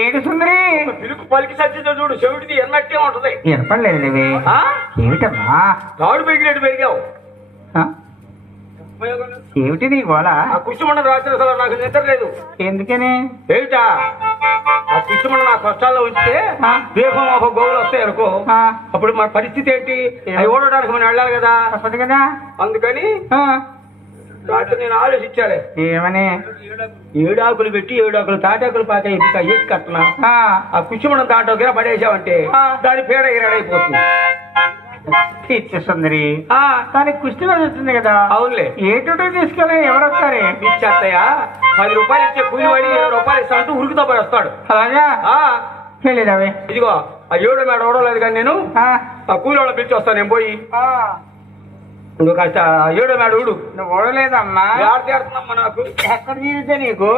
ఏడు సుందరి పిలుపు పలికి సత్యతో చూడు, చెవిటిది ఎన్నట్టే ఉంటది. వినపడలేదు ఏమిటమ్మా? తాడు పెరిగినట్టు పెరిగావు. ఆ? ఏమిటి నీ గోళ? ఆ కుష్టిమండ రాత్రి అసలు నాకు నిద్ర లేదు. ఎందుకని? ఏమిటా ఆ కుష్టిమండ నా కష్టాల్లో ఉంచితే దీపం ఒక గోవులు వస్తాయి అనుకో, అప్పుడు మన పరిస్థితి ఏంటి? అవి ఓడడానికి మనం వెళ్ళాలి కదా. తప్పదు కదా. అందుకని రాత్రి నేను ఆలోచించాలి. ఏమని? 7 ఆకులు పెట్టి 7 ఆకులు తాటాకులు పాక ఎక్కి కట్టనా ఆ కుష్టిమండం దాంట్లో గిర పడేసామంటే దాని పేడ ఎరడైపోతుంది. సుందరి కానీ కుస్తీ వస్తుంది కదా. అవునులే. ఏటో తీసుకెళ్ళి ఎవరు వస్తారు? ఇచ్చేస్తాయా? 10 రూపాయలు ఇచ్చే కూలి వాడి 20 రూపాయలు ఇస్తానంటూ ఉరుకుతో పడి వస్తాడు. అలాగా వెళ్ళేదావే. ఇదిగో ఆ 7 మేడ ఓడలేదు కానీ నేను ఆ కూలి వాళ్ళని పిలిచి వస్తాను. నేను పోయి నువ్వు కాస్త 7 మేడ ఊడు. నువ్వు ఓడలేదమ్మా. ఆడుతున్నామ్మా. నాకు ఎక్కడ తీరితే నీకు